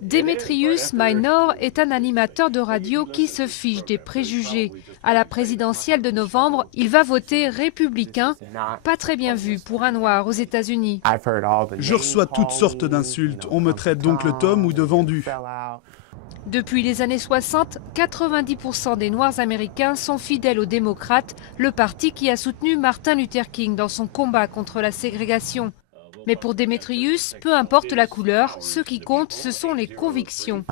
Demetrius Minor est un animateur de radio qui se fiche des préjugés. À la présidentielle de novembre, il va voter républicain, pas très bien vu pour un noir aux États-Unis. Je reçois toutes sortes d'insultes. On me traite d'oncle Tom ou de vendu. Depuis les années 60, 90% des Noirs américains sont fidèles aux démocrates, le parti qui a soutenu Martin Luther King dans son combat contre la ségrégation. Mais pour Demetrius, peu importe la couleur, ce qui compte, ce sont les convictions.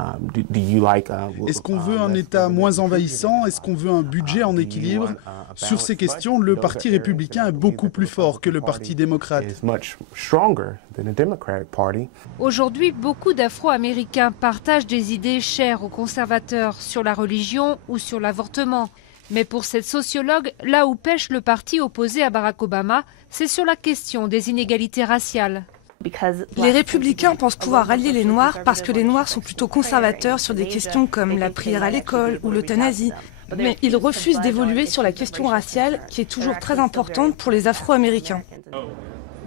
Est-ce qu'on veut un État moins envahissant? Est-ce qu'on veut un budget en équilibre? Sur ces questions, le Parti républicain est beaucoup plus fort que le Parti démocrate. Aujourd'hui, beaucoup d'Afro-Américains partagent des idées chères aux conservateurs sur la religion ou sur l'avortement. Mais pour cette sociologue, là où pêche le parti opposé à Barack Obama, c'est sur la question des inégalités raciales. Les républicains pensent pouvoir rallier les Noirs parce que les Noirs sont plutôt conservateurs sur des questions comme la prière à l'école ou l'euthanasie. Mais ils refusent d'évoluer sur la question raciale qui est toujours très importante pour les Afro-Américains.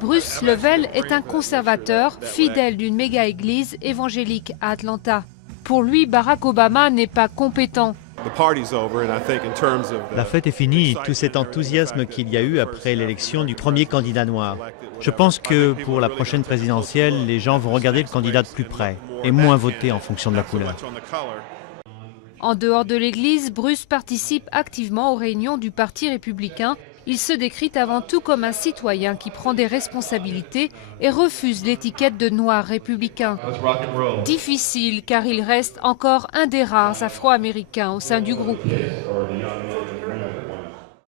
Bruce Level est un conservateur, fidèle d'une méga-église évangélique à Atlanta. Pour lui, Barack Obama n'est pas compétent. La fête est finie, tout cet enthousiasme qu'il y a eu après l'élection du premier candidat noir. Je pense que pour la prochaine présidentielle, les gens vont regarder le candidat de plus près et moins voter en fonction de la couleur. En dehors de l'Église, Bruce participe activement aux réunions du Parti républicain. Il se décrit avant tout comme un citoyen qui prend des responsabilités et refuse l'étiquette de noir républicain. Difficile car il reste encore un des rares Afro-Américains au sein du groupe.